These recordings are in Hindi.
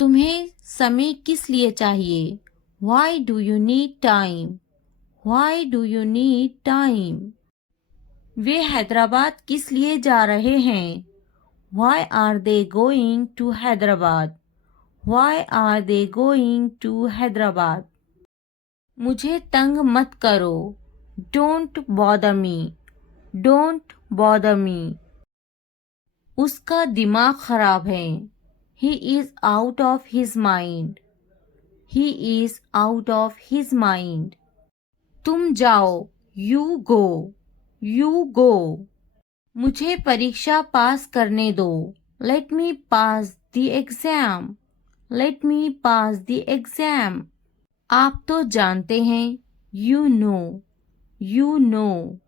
तुम्हें समय किस लिए चाहिए? Why do you need time? Why do you need time? वे हैदराबाद किस लिए जा रहे हैं? Why are they going to Hyderabad? Why are they going to Hyderabad? मुझे तंग मत करो. Don't bother me. Don't bother me. उसका दिमाग खराब है. He is out of his mind. He is out of his mind. तुम जाओ. You go. You go. मुझे परीक्षा पास करने दो. Let me pass the exam. Let me pass the exam. आप तो जानते हैं. You know. You know.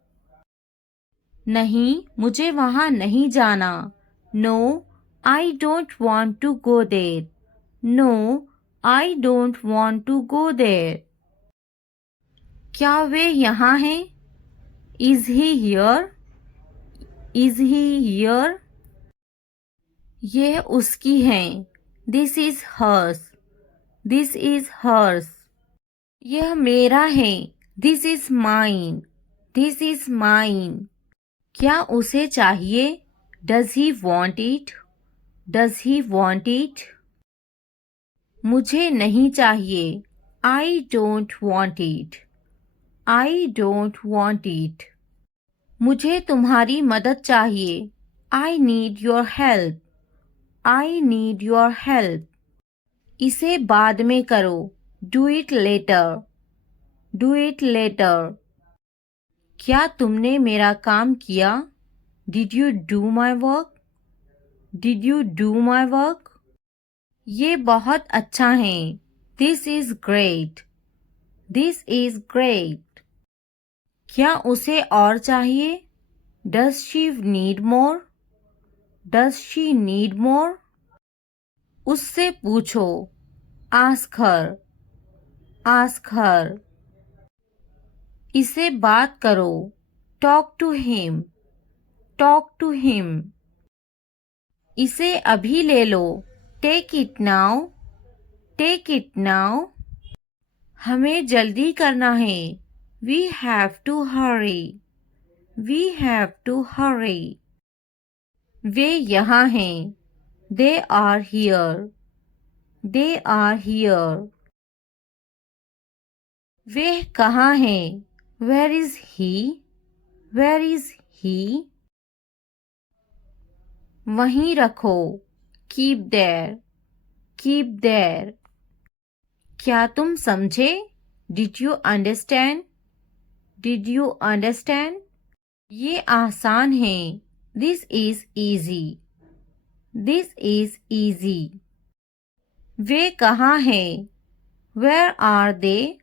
नहीं, मुझे वहाँ नहीं जाना. No, I don't want to go there. No, I don't want to go there. क्या वे यहाँ हैं? Is he here? Is he here? यह उसकी है. This is hers. This is hers. यह मेरा है. This is mine. This is mine. क्या उसे चाहिए? Does he want it? Does he want it? मुझे नहीं चाहिए. I don't want it. I don't want it. मुझे तुम्हारी मदद चाहिए. I need your help. I need your help. इसे बाद में करो. Do it later. Do it later. क्या तुमने मेरा काम किया? Did you do my work? Did you do my work? ये बहुत अच्छा है. This is great. This is great. क्या उसे और चाहिए? Does she need more? Does she need more? उससे पूछो. Ask her. Ask her. इसे बात करो. Talk to him. Talk to him. इसे अभी ले लो. Take it now. Take it now. हमें जल्दी करना है. We have to hurry. We have to hurry. वे यहाँ हैं. They are here. They are here. वे कहाँ हैं? Where is he? Where is he? वहीं रखो. Keep there. Keep there. क्या तुम समझे? Did you understand? Did you understand? ये आसान है. This is easy. This is easy. वे कहाँ हैं? Where are they?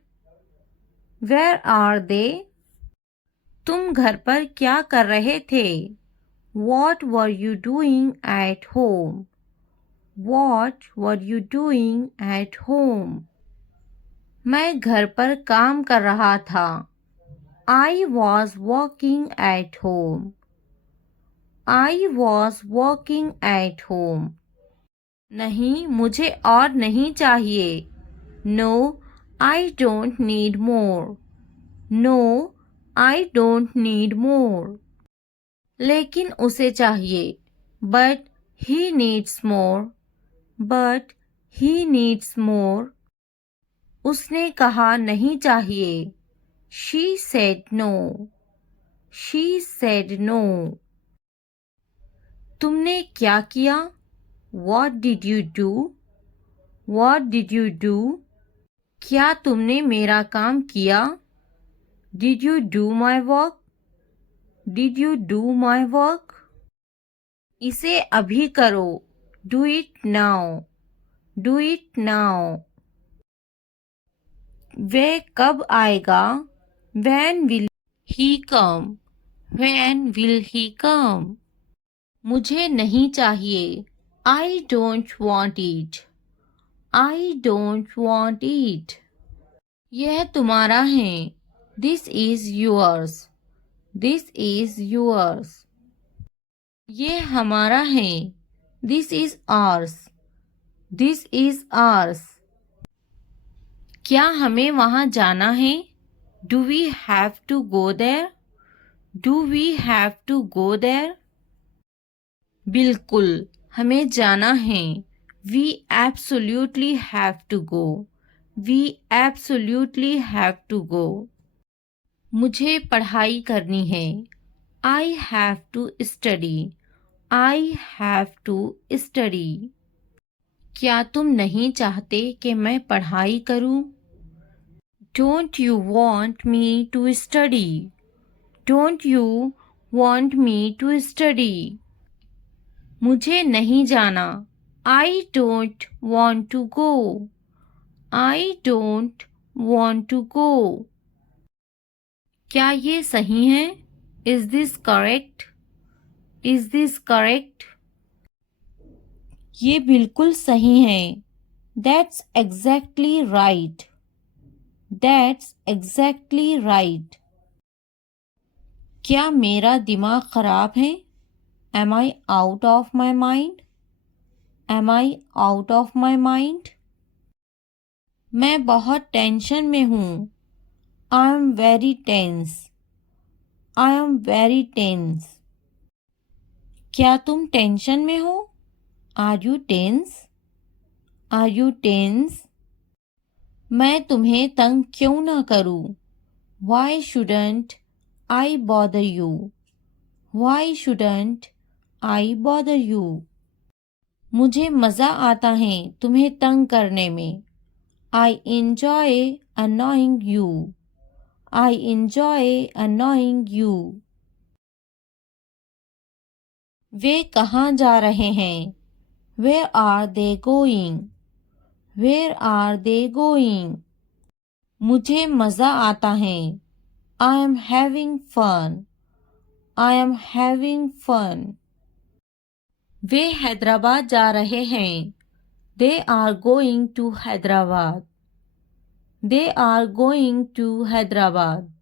Where are they? तुम घर पर क्या कर रहे थे? What were you doing at home? What were you doing at home? मैं घर पर काम कर रहा था. I was working at home. I was working at home. नहीं, मुझे और नहीं चाहिए. No, I don't need more. No, I don't need more. लेकिन उसे चाहिए. But he needs more. But he needs more. उसने कहा नहीं चाहिए. She said no. She said no. तुमने क्या किया? What did you do? What did you do? क्या तुमने मेरा काम किया? Did you do my work? Did you do my work? इसे अभी करो. Do it now. Do it now. वह कब आएगा? When will he come? When will he come? मुझे नहीं चाहिए. I don't want it. I don't want it. यह तुम्हारा है. This is yours. This is yours. ये हमारा है. This is ours. This is ours. क्या हमें वहाँ जाना है? Do we have to go there? Do we have to go there? बिल्कुल, हमें जाना है। We absolutely have to go. We absolutely have to go. मुझे पढ़ाई करनी है। I have to study. I have to study. क्या तुम नहीं चाहते कि मैं पढ़ाई करूं? Don't you want me to study? Don't you want me to study? मुझे नहीं जाना। I don't want to go. I don't want to go. क्या ये सही है? Is this correct? Is this correct? ये बिल्कुल सही है। That's exactly right. That's exactly right. क्या मेरा दिमाग खराब है? Am I out of my mind? Am I out of my mind? मैं बहुत टेंशन में हूँ। I am very tense. I am very tense. क्या तुम टेंशन में हो? Are you tense? Are you tense? मैं तुम्हें तंग क्यों ना करूँ? Why shouldn't I bother you? Why shouldn't I bother you? मुझे मज़ा आता है तुम्हें तंग करने में। I enjoy annoying you. I enjoy annoying you. वे कहाँ जा रहे हैं? Where are they going? Where are they going? मुझे मज़ा आता है। I am having fun. I am having fun. वे हैदराबाद जा रहे हैं। They are going to Hyderabad. They are going to Hyderabad.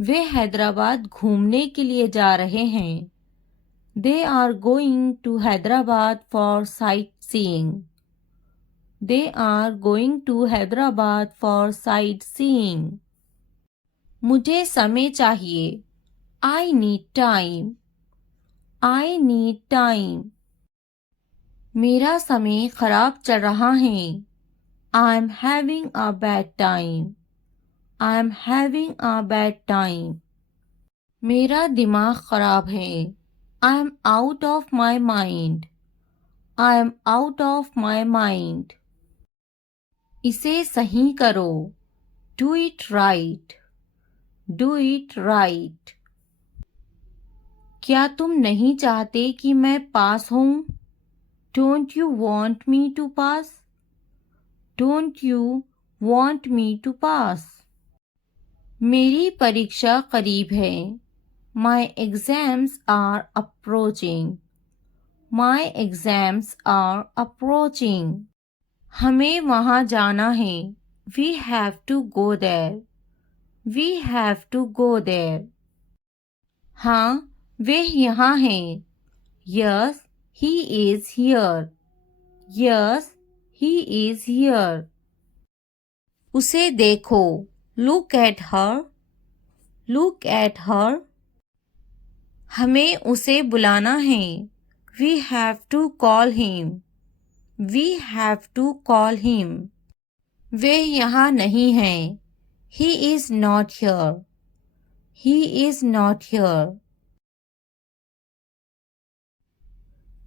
वे हैदराबाद घूमने के लिए जा रहे हैं। They are going to Hyderabad for sightseeing. They are going to Hyderabad for sightseeing. मुझे समय चाहिए। I need time. I need time. मेरा समय खराब चल रहा है। I am having a bad time. I am having a bad time. मेरा दिमाग खराब है। I am out of my mind. I am out of my mind. इसे सही करो। Do it right. Do it right. क्या तुम नहीं चाहते कि मैं पास हूँ? Don't you want me to pass? Don't you want me to pass? मेरी परीक्षा करीब है। My exams are approaching. My exams are approaching. हमें वहाँ जाना है। We have to go there. We have to go there. हाँ, वे यहाँ हैं। Yes, he is here. Yes, he is here. उसे देखो। Look at her. Look at her. हमें उसे बुलाना है। We have to call him. We have to call him. वे यहाँ नहीं हैं। He is not here. He is not here.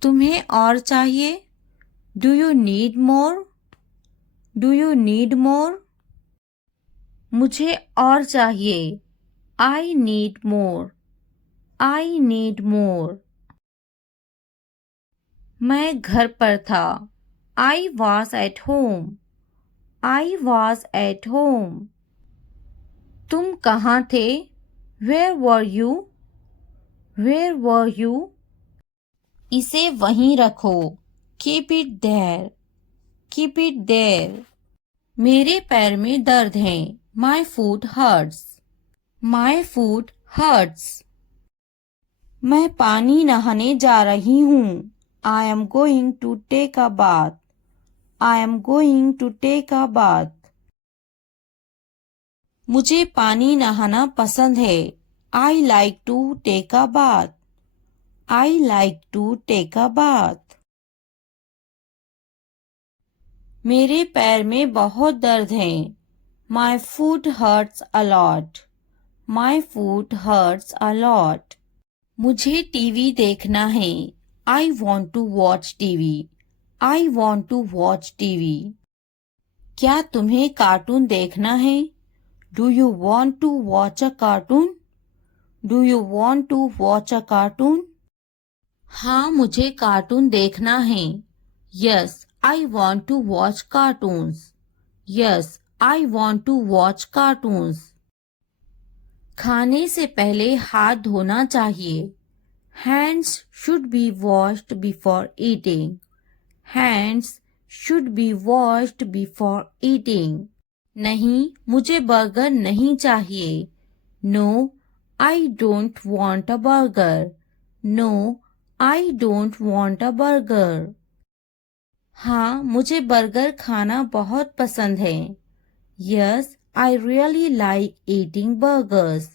तुम्हें और चाहिए? Do you need more? Do you need more? मुझे और चाहिए। I need more. I need more. मैं घर पर था। I was at home. I was at home. तुम कहाँ थे? Where were you? Where were you? इसे वहीं रखो। Keep it there. Keep it there. मेरे पैर में दर्द है। My foot hurts. My foot hurts. मैं पानी नहाने जा रही हूँ। I am going to take a bath. I am going to take a bath. मुझे पानी नहाना पसंद है. I like to take a bath. I like to take a bath. मेरे पैर में बहुत दर्द है. My foot hurts a lot. My foot hurts a lot. मुझे टीवी देखना है. I want to watch TV. I want to watch TV. क्या तुम्हें कार्टून देखना है? Do you want to watch a cartoon? Do you want to watch a cartoon? हाँ, मुझे कार्टून देखना है. Yes, I want to watch cartoons. Yes, I want to watch cartoons. खाने से पहले हाथ धोना चाहिए. Hands should be washed before eating. Hands should be washed before eating. नहीं, मुझे बर्गर नहीं चाहिए. No, I don't want a burger. No, I don't want a burger. हाँ, मुझे बर्गर खाना बहुत पसंद है. Yes, I really like eating burgers.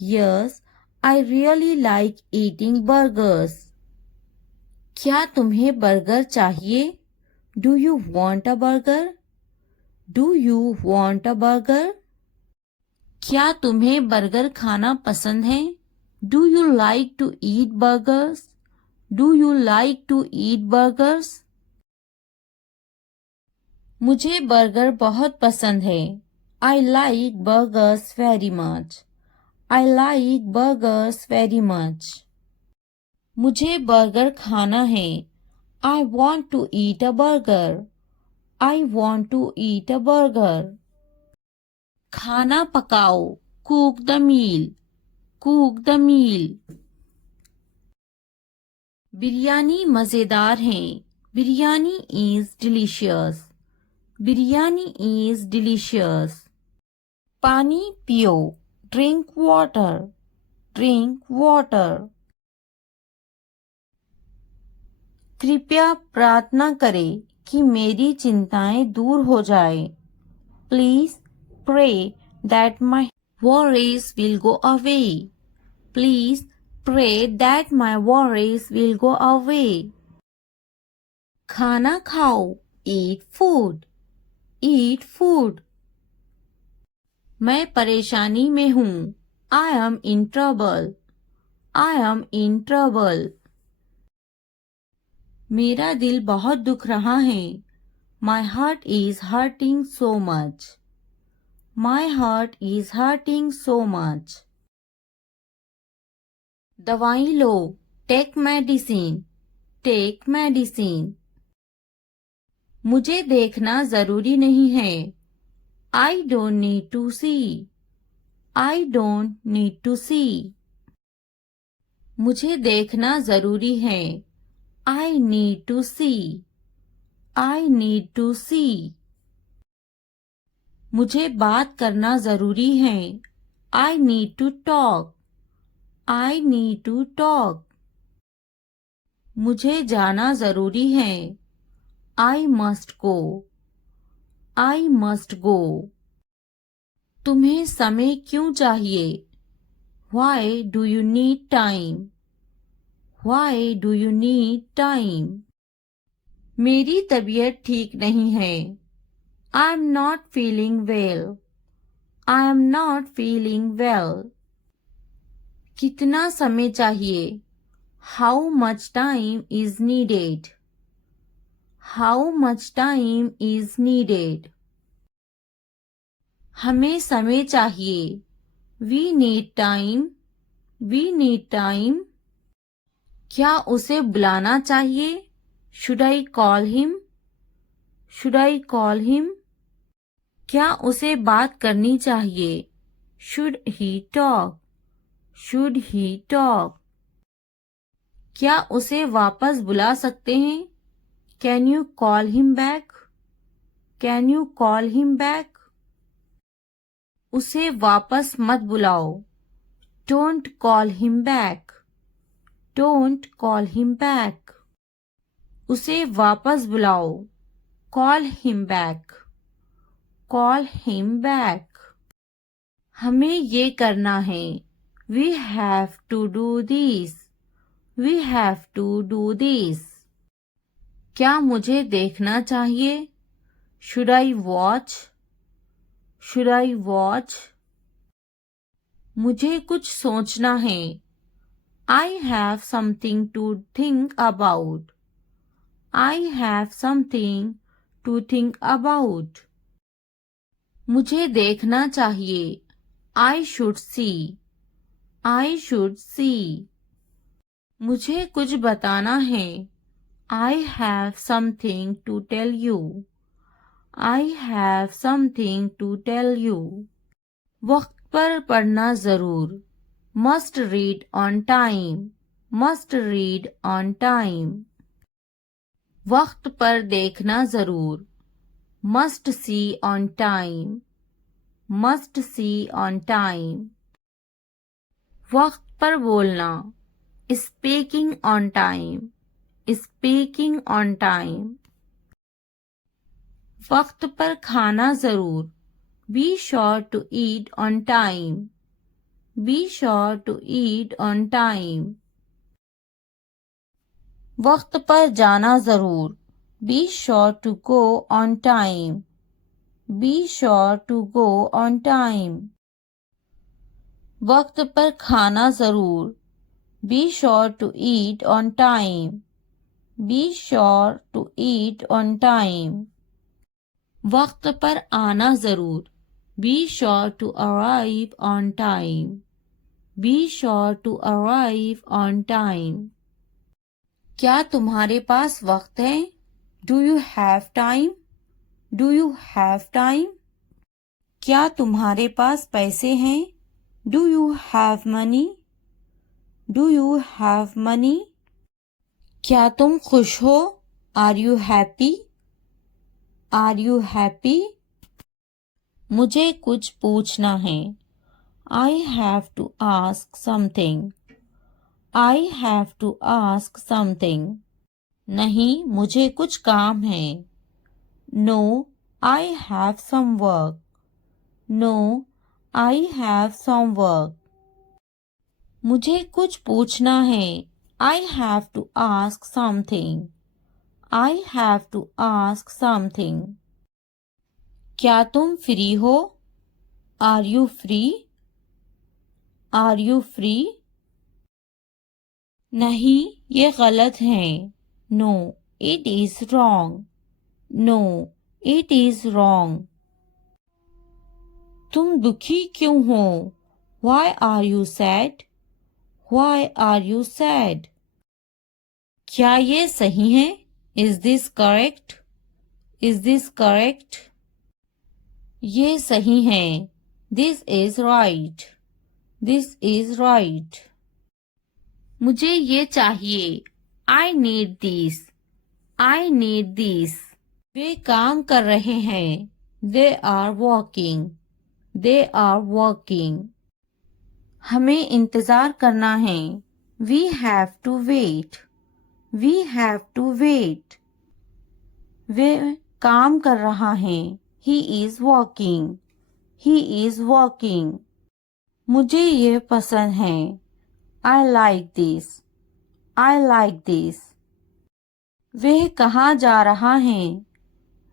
Yes, I really like eating burgers. क्या तुम्हें बर्गर चाहिए? Do you want a burger? Do you want a burger? क्या तुम्हें बर्गर खाना पसंद है? Do you like to eat burgers? Do you like to eat burgers? मुझे बर्गर बहुत पसंद है. I like burgers very much. I like burgers very much. मुझे बर्गर खाना है. I want to eat a burger. I want to eat a burger. खाना पकाओ. Cook the meal. Cook the meal. Biryani मज़ेदार है. Biryani is delicious. Biryani is delicious. पानी पियो. Drink water. Drink water. कृपया प्रार्थना करें कि मेरी चिंताएं दूर हो जाए. Please pray that my worries will go away. Please pray that my worries will go away. खाना खाओ. Eat food. Eat food. मैं परेशानी में हूँ. I am in trouble. I am in trouble. मेरा दिल बहुत दुख रहा है. My heart is hurting so much. My heart is hurting so much. दवाई लो. Take medicine. Take medicine. मुझे देखना जरूरी नहीं है. I don't need to see. I don't need to see. मुझे देखना जरूरी है. I need to see. I need to see. मुझे बात करना जरूरी है. I need to talk. I need to talk. मुझे जाना जरूरी है. I must go. I must go. तुम्हें समय क्यों चाहिए? Why do you need time? Why do you need time? मेरी तबीयत ठीक नहीं है. I am not feeling well. I am not feeling well. कितना समय चाहिए? How much time is needed? How much time is needed? हमें समय चाहिए. We need time. We need time. क्या उसे बुलाना चाहिए? Should I call him? Should I call him? क्या उसे बात करनी चाहिए? Should he talk? Should he talk? क्या उसे वापस बुला सकते हैं? Can you call him back? Can you call him back? उसे वापस मत बुलाओ. Don't call him back. Don't call him back. उसे वापस बुलाओ. Call him back. Call him back. हमें ये करना है. We have to do this. We have to do this. क्या मुझे देखना चाहिए? Should I watch? Should I watch? मुझे कुछ सोचना है. I have something to think about. I have something to think about. मुझे देखना चाहिए. I should see. I should see. मुझे कुछ बताना है. I have something to tell you. I have something to tell you. वक्त पर पढ़ना जरूर. Must read on time. Must read on time. वक्त पर देखना जरूर. Must see on time. Must see on time. वक्त पर बोलना. Speaking on time. Speaking on time. वक्त पर खाना जरूर. Be sure to eat on time. Be sure to eat on time. वक्त पर जाना जरूर. Be sure to go on time. Be sure to go on time. वक्त पर खाना जरूर. Be sure to eat on time. Be sure to eat on time. वक्त पर आना जरूर. Be sure to arrive on time. Be sure to arrive on time. क्या तुम्हारे पास वक्त है? Do you have time? Do you have time? क्या तुम्हारे पास पैसे हैं? Do you have money? Do you have money? क्या तुम खुश हो? Are you happy? Are you happy? मुझे कुछ पूछना है. I have to ask something. I have to ask something. नहीं, मुझे कुछ काम है. No, I have some work. No, I have some work. मुझे कुछ पूछना है. I have to ask something. I have to ask something. क्या तुम फ्री हो? Are you free? Are you free? नहीं, ये गलत है. No, it is wrong. No, it is wrong. तुम दुखी क्यों हो? Why are you sad? Why are you sad? क्या ये सही है? Is this correct? Is this correct? ये सही है. This is right. This is right. मुझे ये चाहिए. I need this. I need this. वे काम कर रहे हैं. They are working. They are working. हमें इंतजार करना है. We have to wait. We have to wait. वे काम कर रहा है. He is working. He is working. मुझे ये पसंद है. I like this. I like this. वह कहाँ जा रहा है?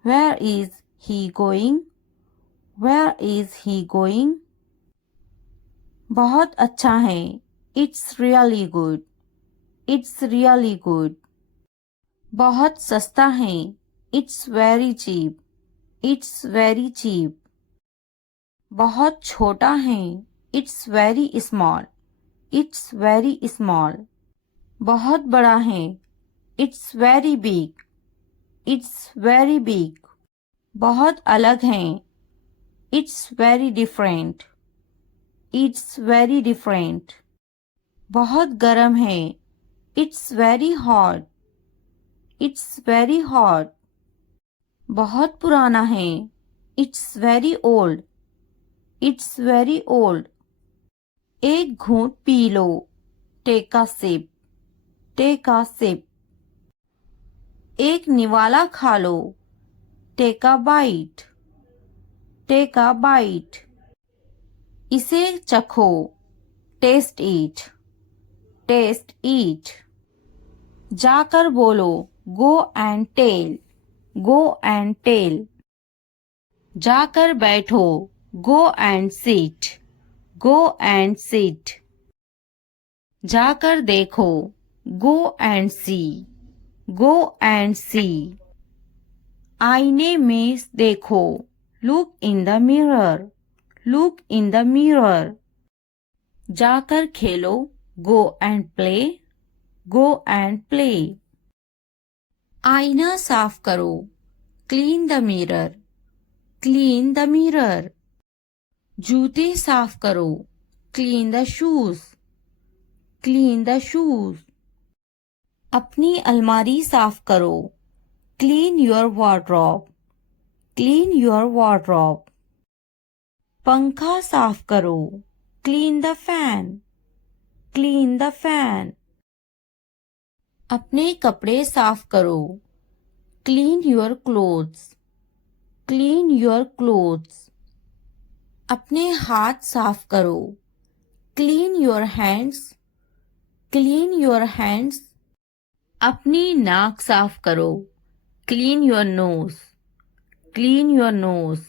Where is he going? Where is he going? बहुत अच्छा है. It's really good. It's really good. बहुत सस्ता है. It's very cheap. It's very cheap. बहुत छोटा है. It's very small. It's very small. बहुत बड़ा है. It's very big. It's very big. बहुत अलग है. It's very different. It's very different. बहुत गर्म है. It's very hot. It's very hot. बहुत पुराना है. It's very old. It's very old. एक घूंट पी लो. Take a sip. Take a sip. एक निवाला खा लो। Take a bite. Take a bite. इसे चखो। Taste it. Taste it. जाकर बोलो। Go and tell. Go and tell. जाकर बैठो। Go and sit. Go and sit. जाकर देखो। Go and see. Go and see. आईने में देखो। Look in the mirror. Look in the mirror. जाकर खेलो। Go and play. Go and play. आईना साफ करो। Clean the mirror. Clean the mirror. जूते साफ करो। Clean the shoes. Clean the shoes. अपनी अलमारी साफ करो। Clean your wardrobe. Clean your wardrobe. पंखा साफ करो। Clean the fan. Clean the fan. अपने कपड़े साफ करो। Clean your clothes. Clean your clothes. अपने हाथ साफ करो। Clean your hands. Clean your hands. अपनी नाक साफ करो। Clean your nose. Clean your nose.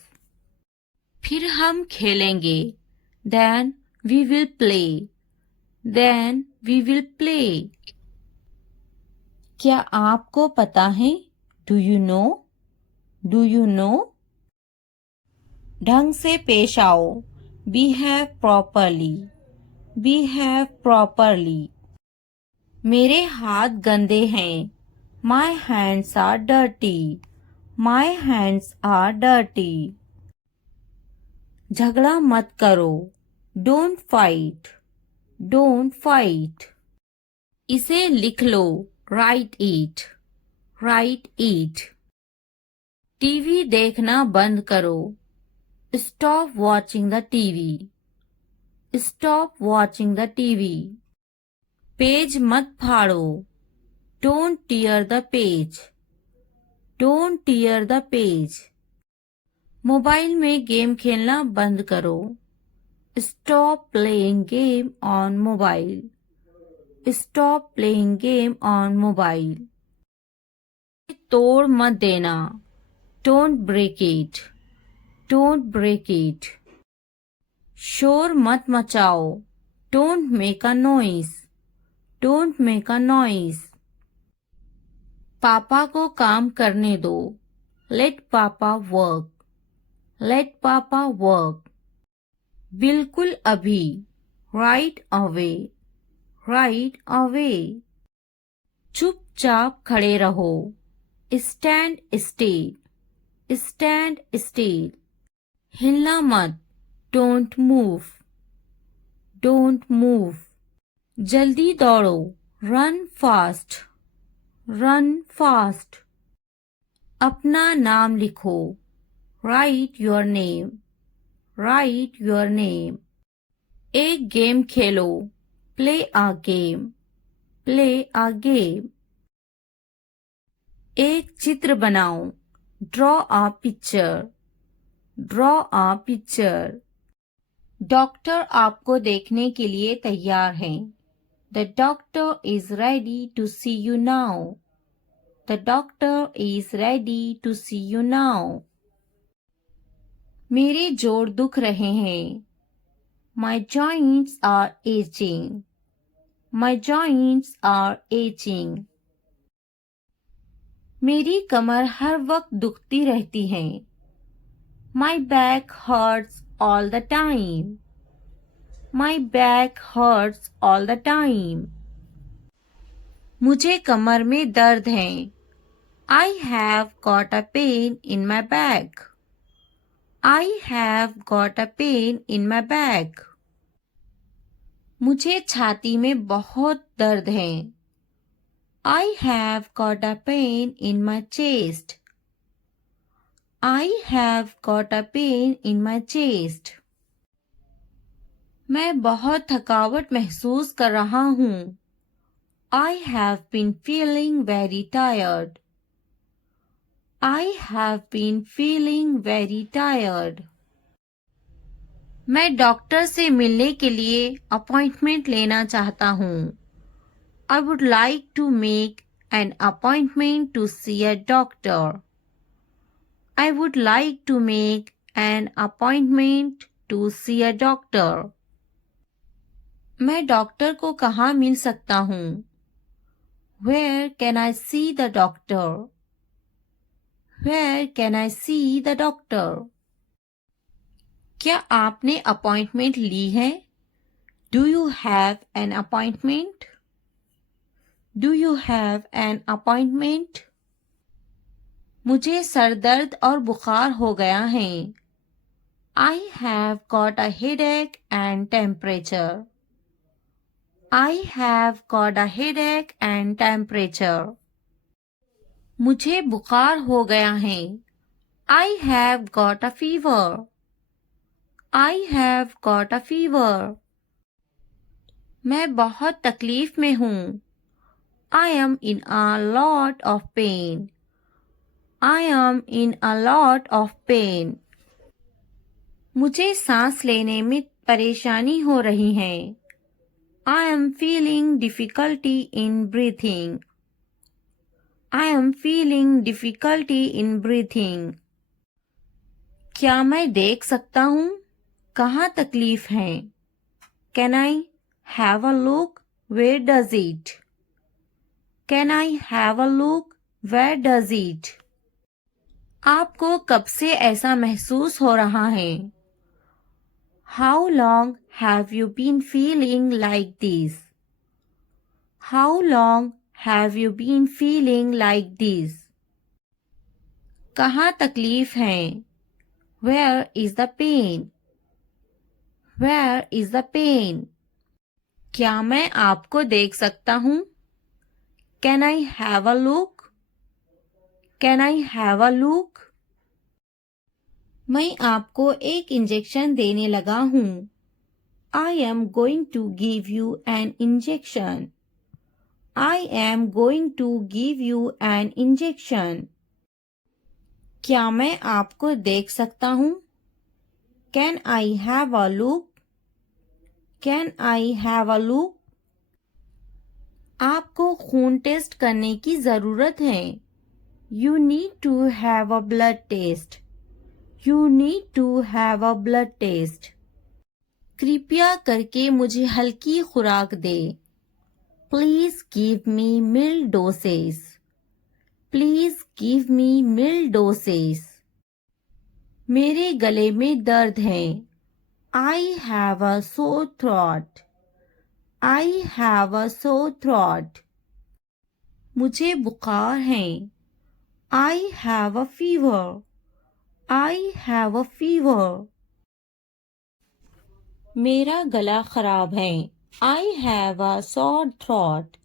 फिर हम खेलेंगे। Then we will play. Then we will play. क्या आपको पता है? Do you know? Do you know? ढंग से पेश आओ। Behave properly. Behave properly. मेरे हाथ गंदे हैं। My hands are dirty. My hands are dirty. झगड़ा मत करो। Don't fight. Don't fight. इसे लिख लो। Write it. Write it. TV देखना बंद करो। Stop watching the TV. Stop watching the TV. Page मत फाड़ो। Don't tear the page. Don't tear the page. Mobile में गेम खेलना बंद करो। Stop playing game on mobile. Stop playing game on mobile. तोड़ मत देना। Don't break it. Don't break it. शोर मत मचाओ। Don't make a noise. Don't make a noise. पापा को काम करने दो। लेट पापा वर्क। लेट पापा वर्क। बिल्कुल अभी। Right away. Right away. चुपचाप खड़े रहो। Stand still. Stand still. हिलना मत। Don't move. Don't move. जल्दी दौड़ो। Run fast. Run fast. अपना नाम लिखो। Right your name. Right your name. एक game Khelo. Play a game. Play a game. एक चित्र बनाओ। Draw a picture. Draw a picture. Doctor आपको देखने के लिए तैयार हैं। The doctor is ready to see you now. The doctor is ready to see you now. मेरे जोड़ दुख रहे हैं। My joints are aching. My joints are aching. मेरी कमर हर वक्त दुखती रहती है। My back hurts all the time. My back hurts all the time. मुझे कमर में दर्द है। I have got a pain in my back. I have got a pain in my back. मुझे छाती में बहुत दर्द है। I have got a pain in my chest. I have got a pain in my chest. मैं बहुत थकावट महसूस कर रहा हूँ। I have been feeling very tired. I have been feeling very tired. मैं डॉक्टर से मिलने के लिए अपॉइंटमेंट लेना चाहता हूँ. I would like to make an appointment to see a doctor. I would like to make an appointment to see a doctor. मैं डॉक्टर को कहाँ मिल सकता हूँ? Where can I see the doctor? Where can I see the doctor? क्या आपने अपॉइंटमेंट ली है? Do you have an appointment? Do you have an appointment? मुझे सर दर्द और बुखार हो गया है. I have got a headache and temperature. I have got a headache and temperature. मुझे बुखार हो गया है. I have got a fever. I have got a fever. मैं बहुत तकलीफ में हूँ. I am in a lot of pain. I am in a lot of pain. मुझे सांस लेने में परेशानी हो रही है. I am feeling difficulty in breathing. I am feeling difficulty in breathing. क्या मैं देख सकता हूँ? कहाँ तकलीफ है? Can I have a look? Where does it? Can I have a look? Where does it? आपको कब से ऐसा महसूस हो रहा है? How long have you been feeling like this? How long have you been feeling like this? कहाँ तकलीफ है? Where is the pain? Where is the pain? क्या मैं आपको देख सकता हूँ? Can I have a look? Can I have a look? मैं आपको एक इंजेक्शन देने लगा हूँ. I am going to give you an injection. I am going to give you an injection. क्या मैं आपको देख सकता हूँ? Can I have a look? Can I have a look? आपको खून टेस्ट करने की ज़रूरत है. You need to have a blood test. You need to have a blood test. कृपया करके मुझे हल्की खुराक दे. Please give me mild doses. Please give me mild doses. मेरे गले में दर्द है. I have a sore throat. I have a sore throat. मुझे बुखार है. I have a fever. I have a fever. मेरा गला खराब है. I have a sore throat.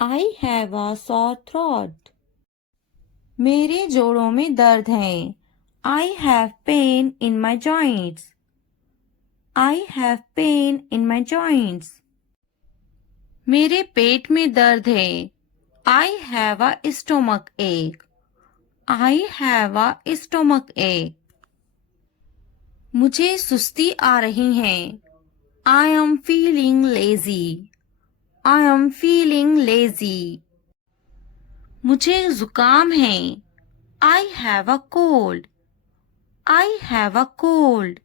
I have a sore throat. मेरे जोड़ों में दर्द है. I have pain in my joints. I have pain in my joints. मेरे पेट में दर्द है. I have a stomach ache. I have a stomach ache. मुझे सुस्ती आ रही है. I am feeling lazy. I am feeling lazy. मुझे जुकाम है. I have a cold. I have a cold.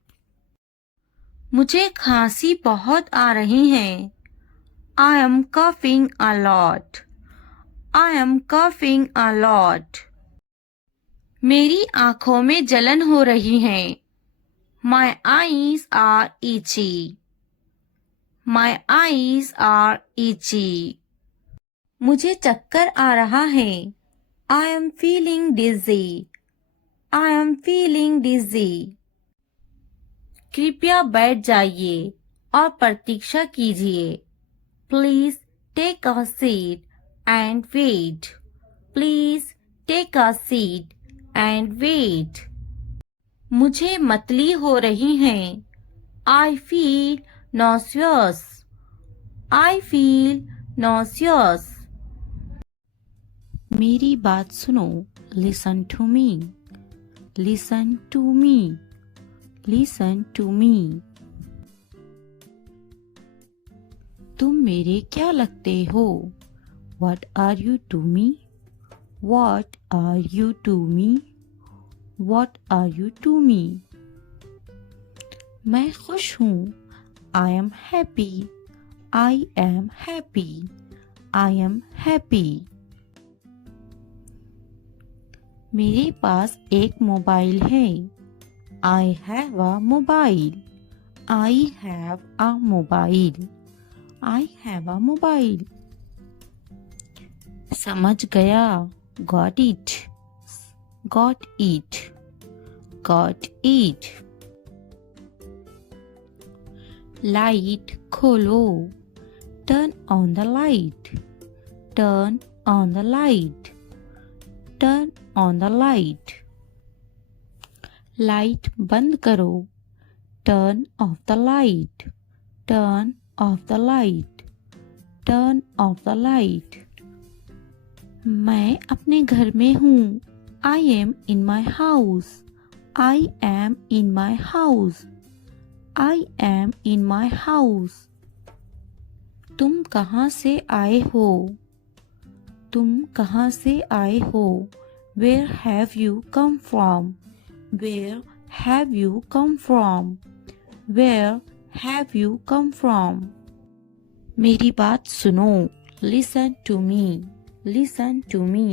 मुझे खांसी बहुत आ रही है. I am coughing a lot. I am coughing a lot. मेरी आँखों में जलन हो रही है. My eyes are itchy. My eyes are itchy. मुझे चक्कर आ रहा है. I am feeling dizzy. I am feeling dizzy. कृपया बैठ जाइए और प्रतीक्षा कीजिए. Please take a seat and wait. Please take a seat and wait. मुझे मतली हो रही है. I feel nauseous. I feel nauseous. मेरी बात सुनो. listen to me. Listen to me. Listen to me. तुम मेरे क्या लगते हो? What are you to me? What are you to me? What are you to me? मैं खुश हूँ. I am happy. I am happy. I am happy. मेरे पास एक मोबाइल है. I have a mobile. I have a mobile. I have a mobile. समझ गया. Got it. Got it. Got it. Light खोलो. Turn on the light. Turn on the light. Turn on the light. Light बंद करो. Turn off the light. Turn off the light. Turn off the light. मैं अपने घर में हूँ. I am in my house. I am in my house. I am in my house. तुम कहाँ से आए हो? तुम कहाँ से आए हो? Where have you come from? Where have you come from? Where have you come from? मेरी बात सुनो. Listen to me. Listen to me.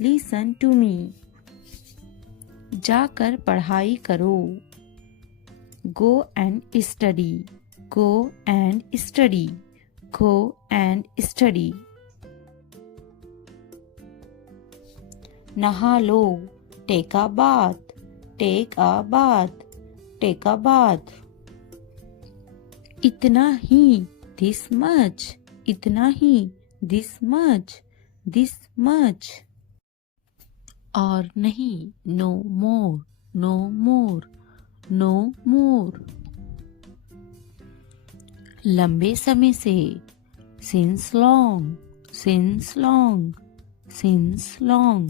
Listen to me. जाकर पढ़ाई करो. Go and study. Go and study. Go and study. नहा लो. Take a bath. Take a bath. Take a bath. इतना ही. This much. इतना ही. This much. This much. और नहीं. No more. No more. No more. लंबे समय से. Since long. Since long. Since long.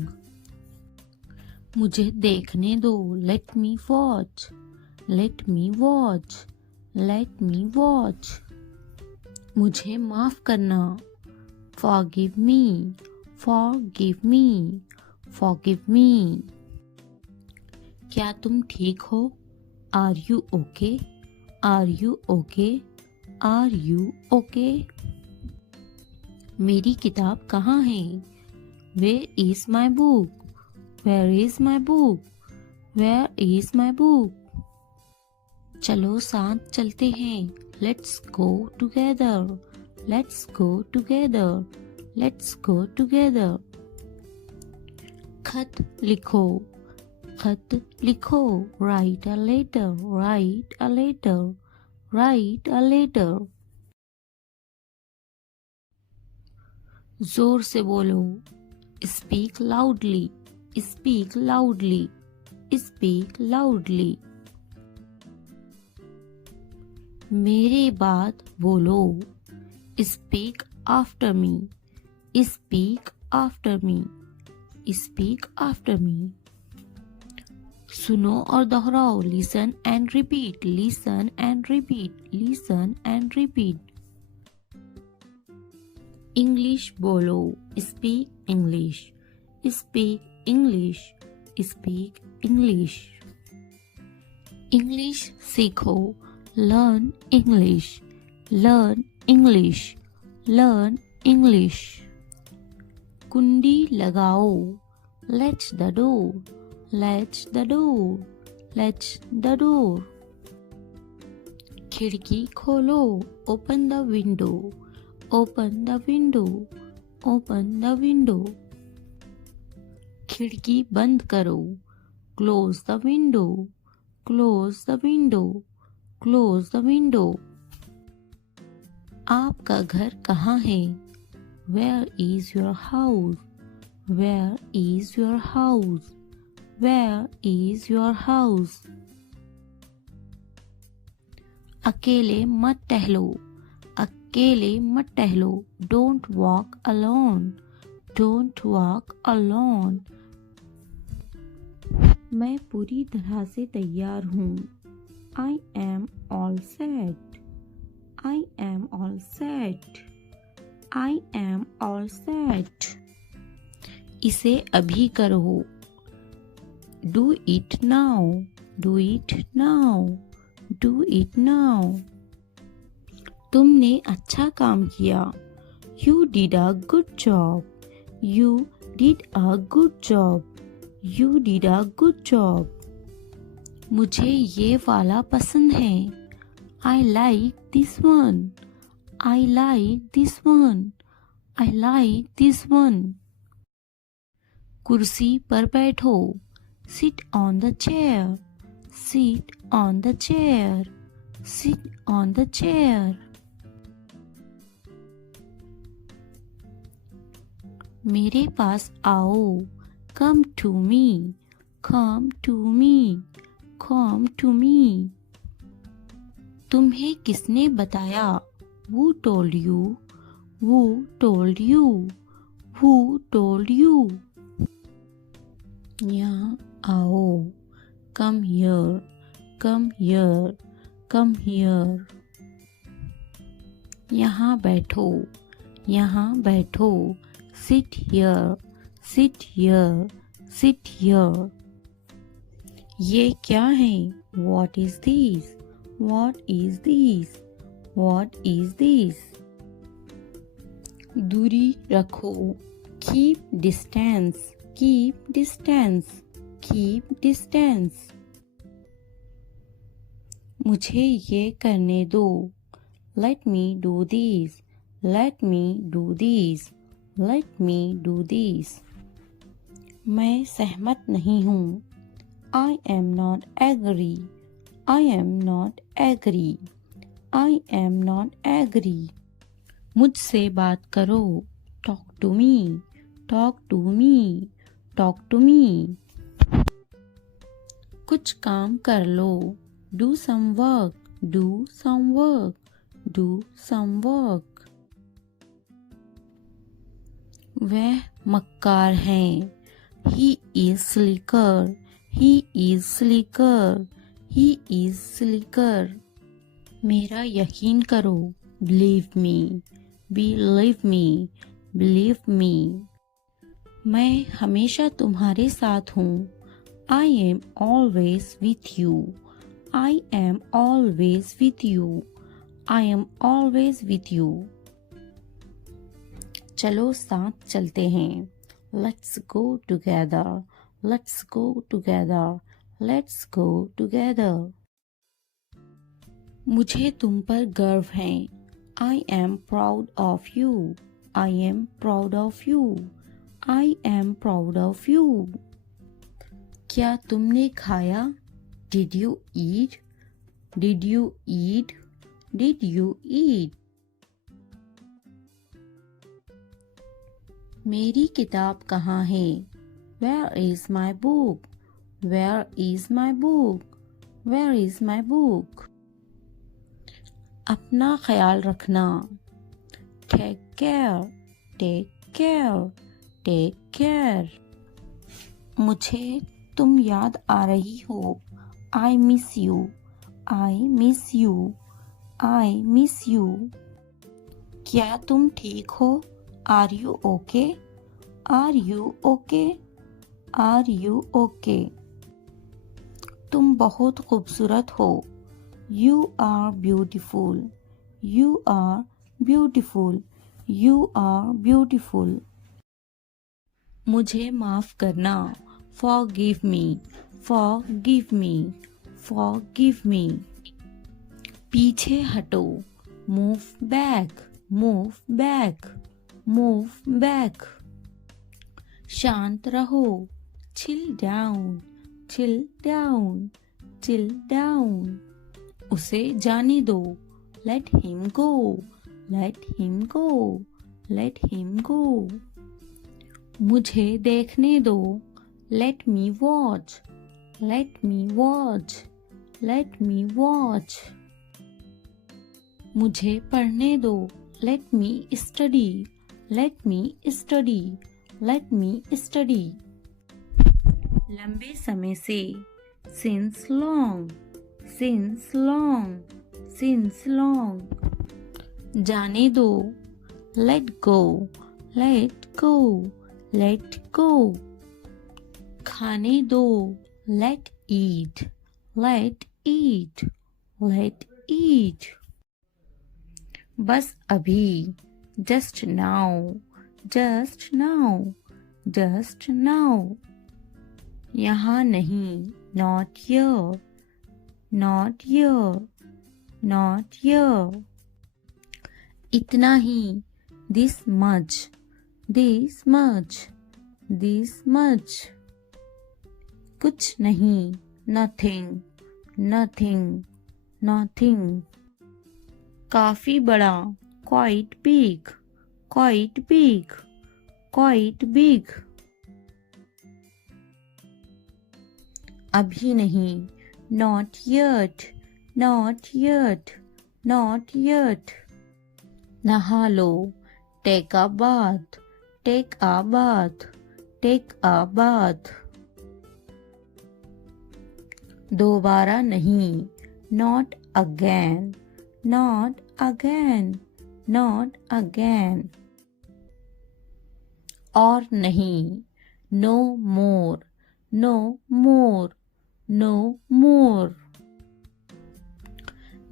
मुझे देखने दो. Let me watch. Let me watch. Let me watch. मुझे माफ करना. Forgive me. Forgive me. Forgive me. क्या तुम ठीक हो? Are you okay? Are you okay? Are you okay? मेरी किताब कहाँ है? Where is my book? Where is my book? Where is my book? चलो साथ चलते हैं. Let's go together. Let's go together. Let's go together. खत लिखो. खत लिखो. Write a letter. Write a letter. Write a letter. जोर से बोलो. Speak loudly. Speak loudly. Speak loudly. मेरे बाद बोलो. Speak after me. Speak after me. Speak after me. सुनो और दोहराओ. Listen and repeat. Listen and repeat. Listen and repeat. English बोलो. Speak English. Speak English. Speak English. English सीखो. Learn English. Learn English. Learn English. कुंडी लगाओ. Latch the door. Latch the door. Latch the door. खिड़की खोलो. Open the window. Open the window. Open the window. खिड़की बंद करो. Close the window. Close the window. Close the window. आपका घर कहाँ है? Where is your house? Where is your house? Where is your house? अकेले मत टहलो. अकेले मत टहलो. Don't walk alone. Don't walk alone. मैं पूरी तरह से तैयार हूँ। I am all set. I am all set. I am all set. इसे अभी करो। Do it now. Do it now. Do it now. तुमने अच्छा काम किया। You did a good job. You did a good job. You did a good job. मुझे ये वाला पसंद है। I like this one. I like this one. I like this one. कुर्सी पर बैठो। Sit on the chair. Sit on the chair. Sit on the chair. मेरे पास आओ। Come to me. Come to me. Come to me. तुम्हें किसने बताया? Who told you? Who told you? Who told you? यहाँ आओ। Come here. Come here. Come here. यहाँ बैठो। यहाँ बैठो। Sit here. Sit here. Sit here. ये क्या है? What is this? What is this? What is this? दूरी रखो। Keep distance. Keep distance. Keep distance. मुझे ये करने दो। Let me do this. Let me do this. Let me do this. मैं सहमत नहीं हूँ। I am not agree. I am not agree. I am not agree. मुझसे बात करो। Talk to me. Talk to me. Talk to me. कुछ काम कर लो। Do some work. Do some work. Do some work. वह मक्कार हैं। He is slicker. He is slicker. He is slicker. मेरा यकीन करो। Believe me. Believe me. Believe me. मैं हमेशा तुम्हारे साथ हूँ। I am always with you. I am always with you. I am always with you. चलो साथ चलते हैं। Let's go together. Let's go together. Let's go together. मुझे तुम पर गर्व है। I am proud of you. I am proud of you. I am proud of you. क्या तुमने खाया? Did you eat? Did you eat? Did you eat? मेरी किताब कहाँ है? Where is my book? Where is my book? Where is my book? अपना ख्याल रखना। Take care. Take care. Take care. मुझे तुम याद आ रही हो। I miss you. I miss you. I miss you. क्या तुम ठीक हो? Are you okay? Are you okay? Are you okay? तुम बहुत खूबसूरत हो। You are beautiful. You are beautiful. You are beautiful. मुझे माफ करना। Forgive me. Forgive me. Forgive me. पीछे हटो। Move back. Move back. Move back. शांत रहो। Chill down. Chill down. Chill down. उसे जाने दो। Let him go. Let him go. Let him go. मुझे देखने दो। Let me watch. Let me watch. Let me watch. मुझे पढ़ने दो। Let me study. Let me study. Let me study. लंबे समय से, since long, since long, since long. जाने दो, let go, let go, let go. खाने दो, let eat, let eat, let eat. बस अभी, just now, just now, just now. यहाँ नहीं, not here, not here, not here. इतना ही, this much, this much, this much. कुछ नहीं, nothing, nothing, nothing. काफी बड़ा, quite big, quite big, quite big. अभी नहीं, not yet, not yet, not yet. नहा लो, take a bath, take a bath, take a bath. दोबारा नहीं, not again, not again, not again. और नहीं, no more, no more, no more.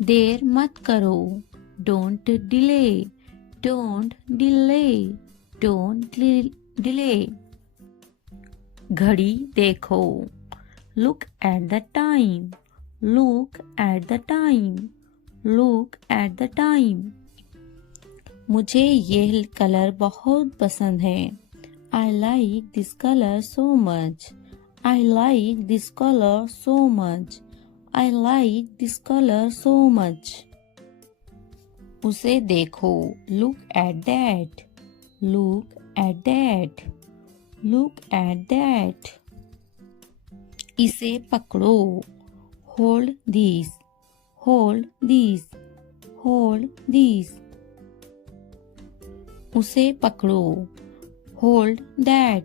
देर मत करो, don't delay, don't delay, don't delay. घड़ी देखो, look at the time, look at the time, look at the time. मुझे यह कलर बहुत पसंद है. I like this color so much. I like this color so much. I like this color so much. उसे देखो, look at that, look at that, look at that. इसे पकड़ो, hold this, hold this, hold this. उसे पकड़ो, hold that,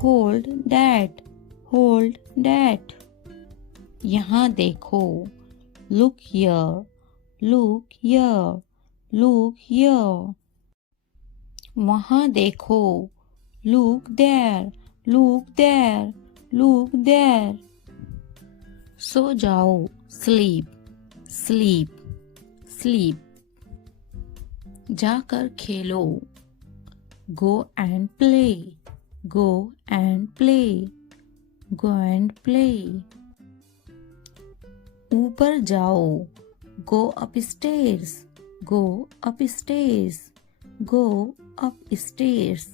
hold that, hold that. यहाँ देखो, look here, look here, look here. वहाँ देखो, look there, look there, look there. सो जाओ, sleep, sleep, sleep. जाकर खेलो, go and play, go and play, go and play. ऊपर जाओ, go upstairs, go upstairs, go upstairs.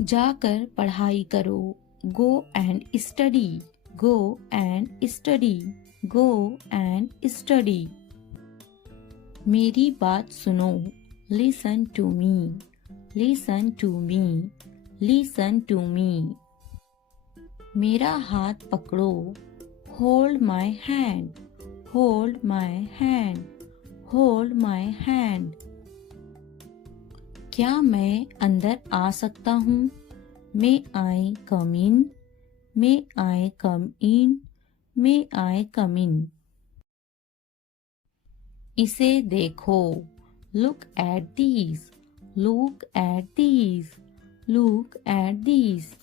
जाकर पढ़ाई करो, go and study, go and study, go and study. मेरी बात सुनो, listen to me, listen to me, listen to me. मेरा हाथ पकड़ो, hold my hand, hold my hand, hold my hand. क्या मैं अंदर आ सकता हूँ? May I come in? May I come in? May I come in? इसे देखो, look at these, look at these, look at these.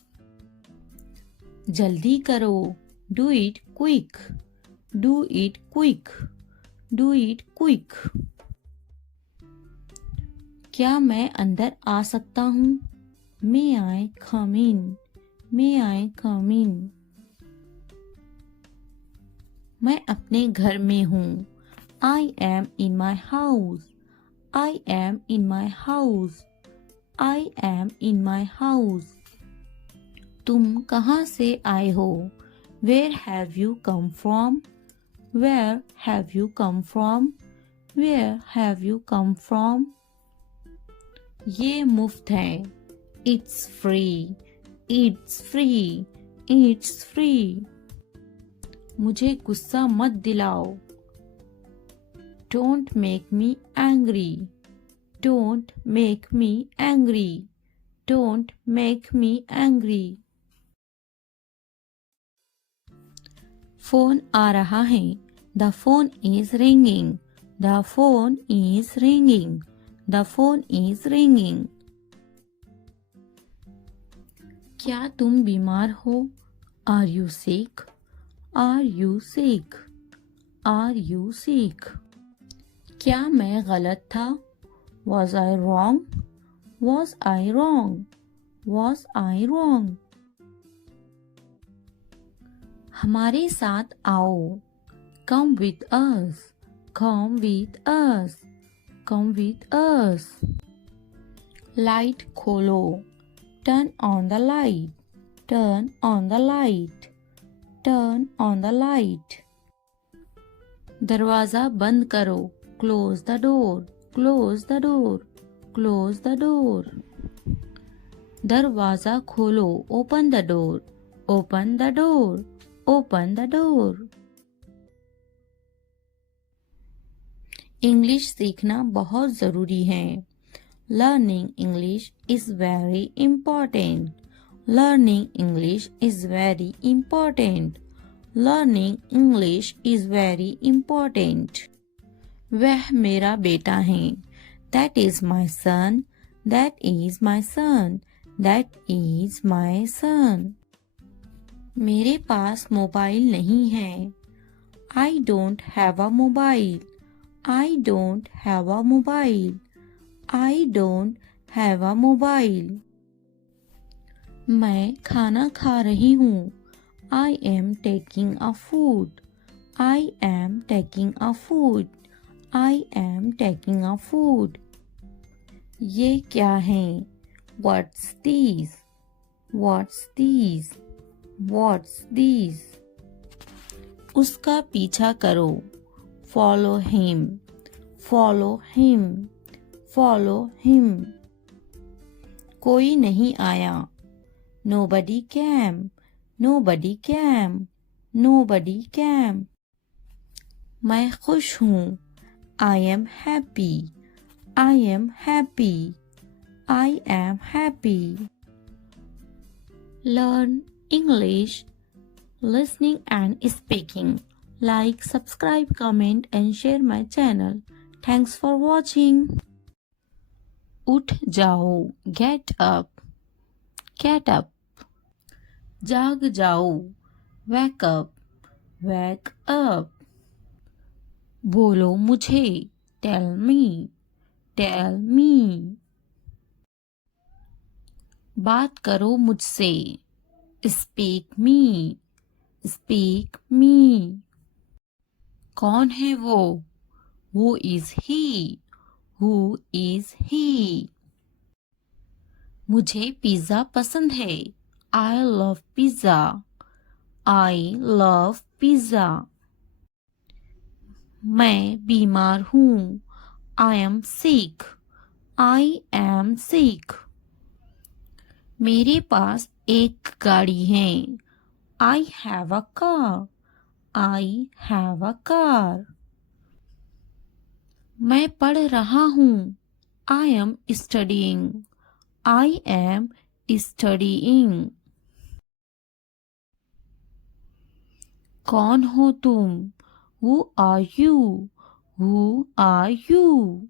जल्दी करो, do it quick, do it quick, do it quick. क्या मैं अंदर आ सकता हूँ? May I come in? May I come in? मैं अपने घर में हूँ. I am in my house. I am in my house. I am in my house. तुम कहाँ से आए हो? Where have you come from? Where have you come from? Where have you come from? ये मुफ्त है. It's free. It's free. It's free. मुझे गुस्सा मत दिलाओ. Don't make me angry. Don't make me angry. Don't make me angry. Phone आ रहा है। The phone is ringing. The phone is ringing. The phone is ringing. क्या तुम बीमार हो? Are you sick? Are you sick? Are you sick? क्या मैं गलत था? Was I wrong? Was I wrong? Was I wrong? हमारे साथ आओ। Come with us. Come with us. Come with us. Light खोलो। Turn on the light. Turn on the light. Turn on the light. दरवाजा बंद करो। Close the door. Close the door. Close the door. दरवाजा खोलो। Open the door. Open the door. Open the door. English सीखना बहुत ज़रूरी है। Learning English is very important. Learning English is very important. Learning English is very important. वह मेरा बेटा है। That is my son. That is my son. That is my son. मेरे पास मोबाइल नहीं है। I don't have a mobile. I don't have a mobile. I don't have a mobile. मैं खाना खा रही हूँ। I am taking a food. I am taking a food. I am taking a food. ये क्या है? What's this? What's this? What's this? उसका पीछा करो। Follow him. Follow him. Follow him. कोई नहीं आया। Nobody came. Nobody came. Nobody came. मैं खुश हूँ। I am happy. I am happy. I am happy. Learn English listening and speaking. Like, subscribe, comment and share my channel. Thanks for watching. उठ जाओ। Get up. Get up. जाग जाओ। Wake up. Wake up. बोलो मुझे। Tell me. Tell me. बात करो मुझसे। Speak me. Speak me. कौन है वो? Who is he? Who is he? मुझे पिज़्ज़ा पसंद है। I love pizza. I love pizza. मैं बीमार हूँ। I am sick. I am sick. मेरे पास एक गाड़ी है। I have a car. I have a car. मैं पढ़ रहा हूँ। I am studying. I am studying. कौन हो तुम? Who are you? Who are you?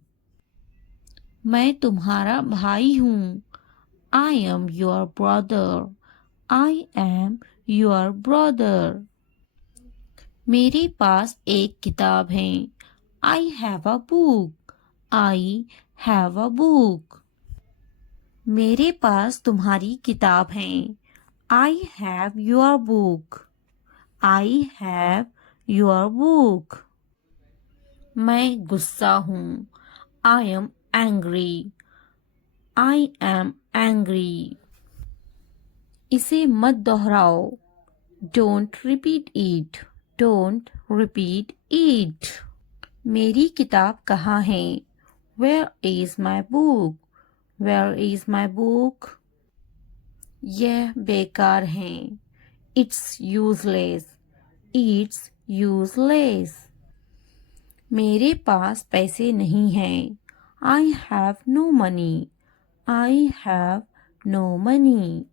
मैं तुम्हारा भाई हूँ। I am your brother. I am your brother. मेरे पास एक किताब है। I have a book. I have a book. मेरे पास तुम्हारी किताब है। I have your book. I have your book. मैं गुस्सा हूँ। I am angry. I am angry. इसे मत दोहराओ। Don't repeat it. Don't repeat it. मेरी किताब कहाँ है? Where is my book? Where is my book? यह बेकार है। It's useless. It's useless. मेरे पास पैसे नहीं हैं। I have no money. I have no money.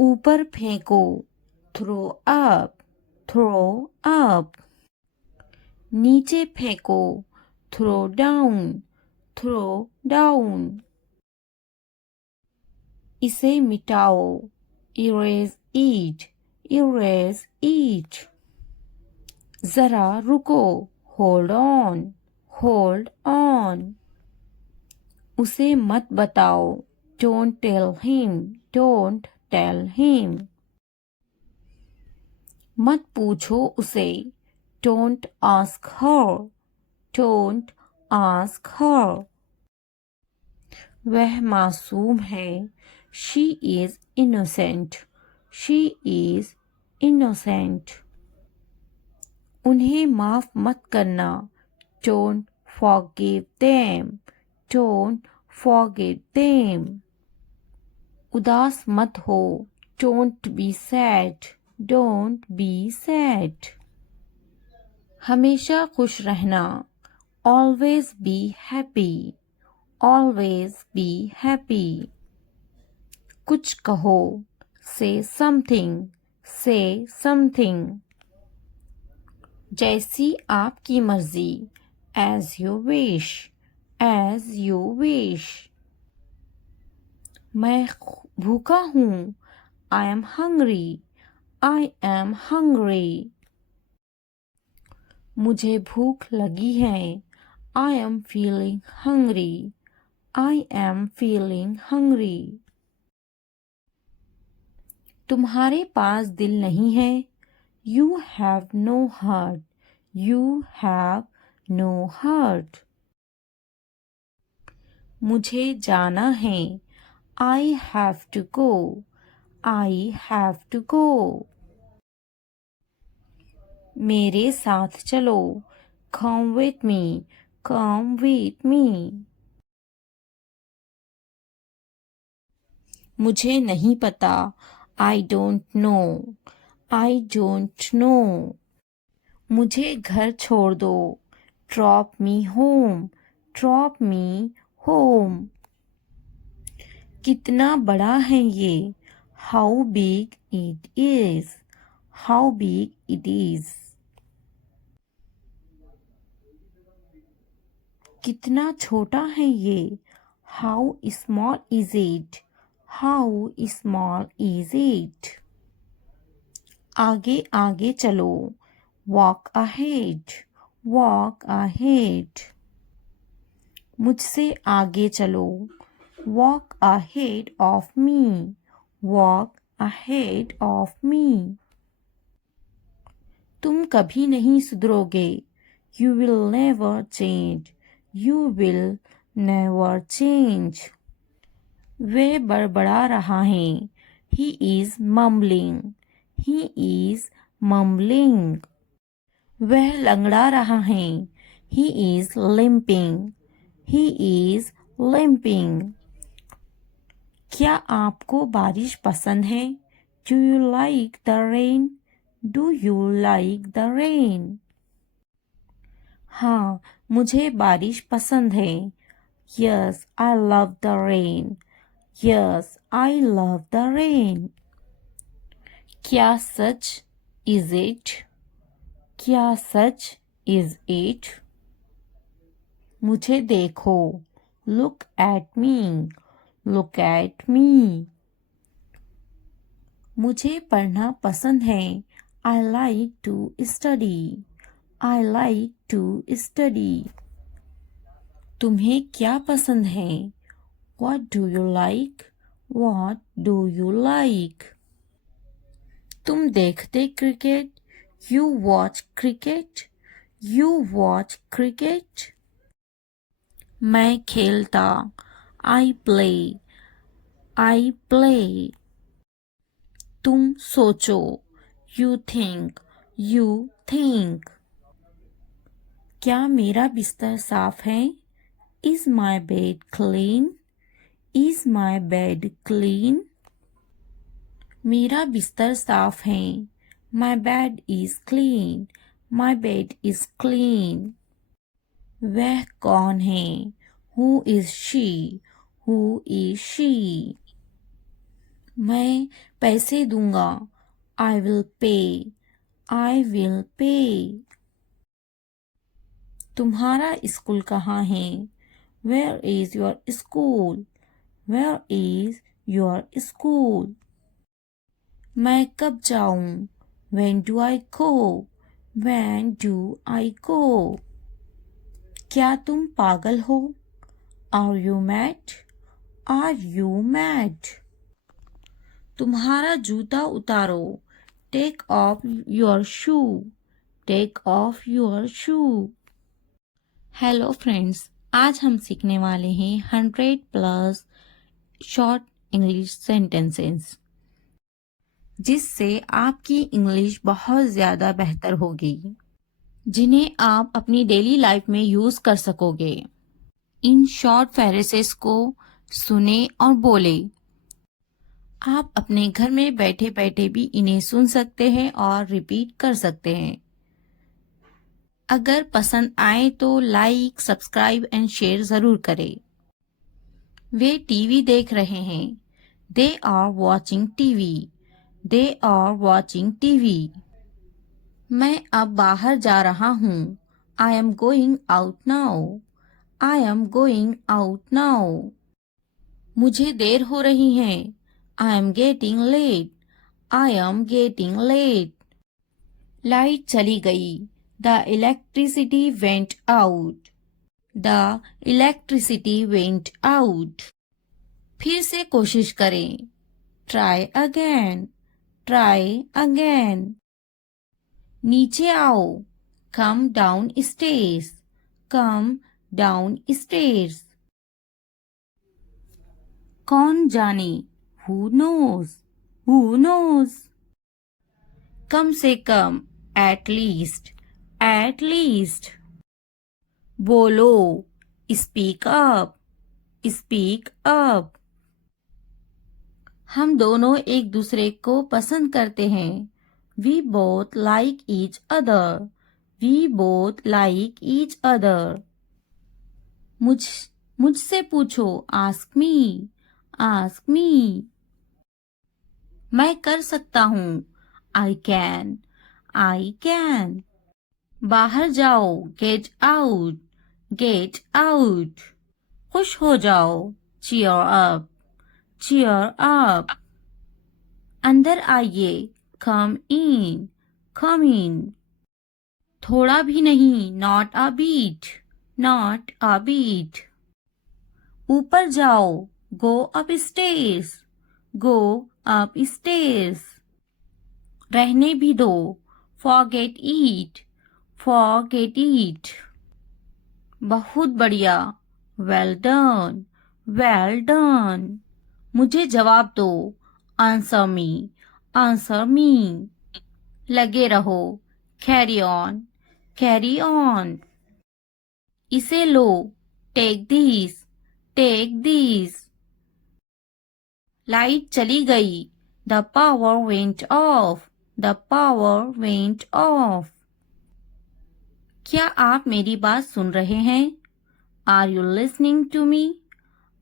ऊपर फेंको। Throw up. throw up. नीचे फेंको, throw down, throw down. इसे मिटाओ, erase it, erase it. जरा रुको, hold on, hold on. उसे मत बताओ, don't tell him, don't tell him. मत पूछो उसे, don't ask her, don't ask her. वह मासूम है, she is innocent, she is innocent. उन्हें माफ मत करना, don't forgive them, don't forgive them. उदास मत हो, don't be sad, don't be sad. हमेशा खुश रहना, always be happy, always be happy. कुछ कहो, say something, say something. जैसी आपकी मर्जी, as you wish, as you wish. मैं भूखा हूँ, I am hungry, I am hungry. मुझे भूख लगी है, I am feeling hungry, I am feeling hungry. तुम्हारे पास दिल नहीं है, you have no heart, you have no heart. मुझे जाना है, I have to go, I have to go. मेरे साथ चलो, come with me, come with me. मुझे नहीं पता, I don't know, I don't know. मुझे घर छोड़ दो, drop me home, drop me home. कितना बड़ा है ये, how big it is, how big it is. कितना छोटा है ये, how small is it, how small is it. आगे आगे चलो, walk ahead, walk ahead. मुझसे आगे चलो, walk ahead of me, walk ahead of me. तुम कभी नहीं सुधरोगे, you will never change, you will never change. वे बड़बड़ा रहा है, he is mumbling, he is mumbling. वह लंगड़ा रहा है, he is limping, he is limping. क्या आपको बारिश पसंद है, do you like the rain, do you like the rain. हाँ, मुझे बारिश पसंद है, yes, I love the rain, yes, I love the rain. क्या सच, is it, क्या सच, is it. मुझे देखो, look at me, look at me. मुझे पढ़ना पसंद है, I like to study, I like to study. तुम्हें क्या पसंद है, what do you like, what do you like. तुम देखते cricket, you watch cricket, you watch cricket. मैं खेलता, I play, I play. तुम सोचो, you think, you think. क्या मेरा बिस्तर साफ है, is my bed clean, is my bed clean. मेरा बिस्तर साफ है, my bed is clean, my bed is clean. वह कौन है, who is she, who is she. मैं पैसे दूंगा, I will pay, I will pay. तुम्हारा स्कूल कहाँ है? Where is your school? Where is your school? मैं कब जाऊं? When do I go? When do I go? क्या तुम पागल हो? Are you mad? Are you mad? तुम्हारा जूता उतारो. Take off your shoe. Take off your shoe. Hello friends, आज हम सीखने वाले हैं 100 प्लस शॉर्ट इंग्लिश सेंटेंसेस, जिससे आपकी इंग्लिश बहुत ज़्यादा बेहतर होगी, जिन्हें आप अपनी डेली लाइफ में यूज़ कर सकोगे। इन शॉर्ट फ्रेजेस को सुने और बोले। आप अपने घर में बैठे बैठे भी इन्हें सुन सकते हैं और रिपीट कर सकते हैं। अगर पसंद आए तो लाइक, सब्सक्राइब एंड शेयर ज़रूर करें। वे टीवी देख रहे हैं। They are watching TV. They are watching TV. मैं अब बाहर जा रहा हूँ। I am going out now. I am going out now. मुझे देर हो रही है। I am getting late. I am getting late. Light चली गई। The electricity went out. The electricity went out. फिर से कोशिश करें। Try again. Try again. नीचे आओ। Come downstairs. Come downstairs. कौन जाने? Who knows? Who knows? कम से कम। At least. At least. बोलो। Speak up. Speak up. हम दोनों एक दूसरे को पसंद करते हैं। We both like each other. We both like each other. मुझसे पूछो। Ask me. Ask me. मैं कर सकता हूँ। I can. I can. बाहर जाओ। Get out. Get out. खुश हो जाओ। Cheer up. Cheer up. अंदर आइए। Come in. Come in. थोड़ा भी नहीं। Not a bit. Not a bit. ऊपर जाओ। Go upstairs. Go upstairs. रहने भी दो। Forget it. Forget it. बहुत बढ़िया। Well done. Well done. मुझे जवाब दो। Answer me. Answer me. लगे रहो। Carry on. Carry on. इसे लो। Take this. Take this. Light चली गई। The power went off. The power went off. क्या आप मेरी बात सुन रहे हैं? Are you listening to me?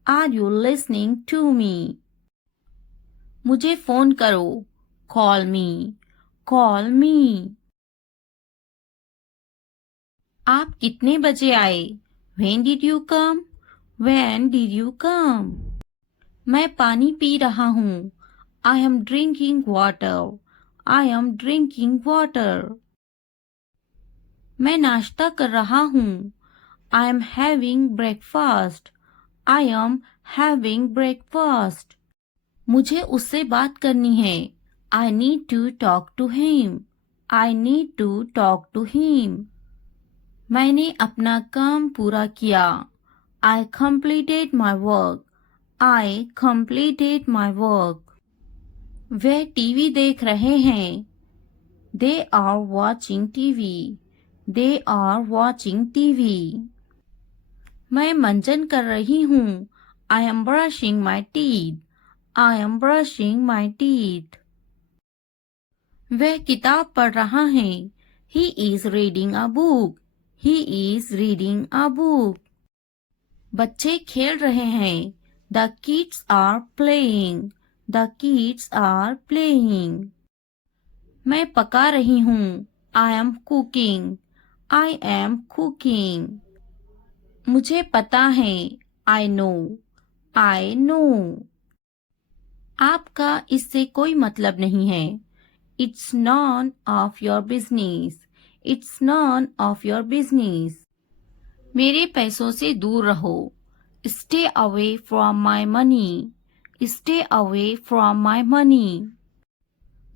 Are you listening to me? मुझे फोन करो। Call me. Call me. आप कितने बजे आए? When did you come? When did you come? मैं पानी पी रहा हूँ। I am drinking water. I am drinking water. मैं नाश्ता कर रहा हूँ। I am having breakfast. I am having breakfast. मुझे उससे बात करनी है। I need to talk to him. I need to talk to him. मैंने अपना काम पूरा किया। I completed my work. I completed my work. Way TV देख रहे हैं। They are watching TV. They are watching TV. मैं मंजन कर रही हूँ। I am brushing my teeth. I am brushing my teeth. वह किताब पढ़ रहा है। He is reading a book. He is reading a book. बच्चे खेल रहे हैं। The kids are playing. The kids are playing. मैं पका रही हूँ. I am cooking. I am cooking. मुझे पता है. I know. I know. आपका इससे कोई मतलब नहीं है. It's none of your business. It's none of your business. मेरे पैसों से दूर रहो. Stay away from my money. Stay away from my money.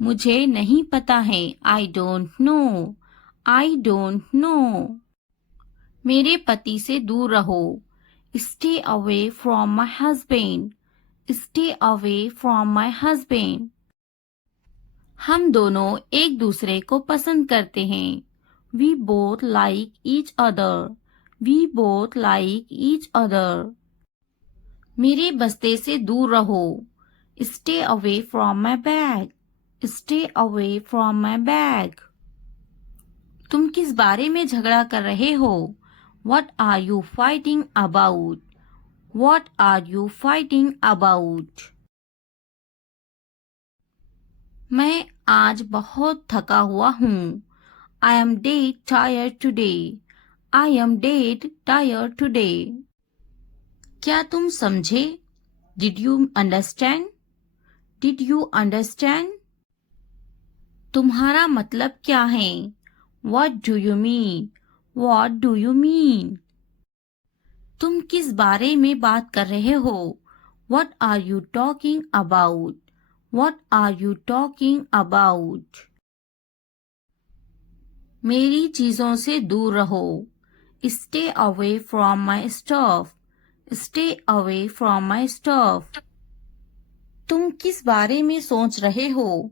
मुझे नहीं पता है. I don't know. I don't know. मेरे पति से दूर रहो. Stay away from my husband. Stay away from my husband. हम दोनों एक दूसरे को पसंद करते हैं. We both like each other. We both like each other. मेरे बस्ते से दूर रहो. Stay away from my bag. Stay away from my bag. तुम किस बारे में झगड़ा कर रहे हो? What are you fighting about? What are you fighting about? मैं आज बहुत थका हुआ हूँ. I am dead tired today. I am dead tired today. क्या तुम समझे? Did you understand? Did you understand? तुम्हारा मतलब क्या है? What do you mean? What do you mean? तुम किस बारे में बात कर रहे हो? What are you talking about? What are you talking about? मेरी चीजों से दूर रहो. Stay away from my stuff. Stay away from my stuff. तुम किस बारे में सोच रहे हो?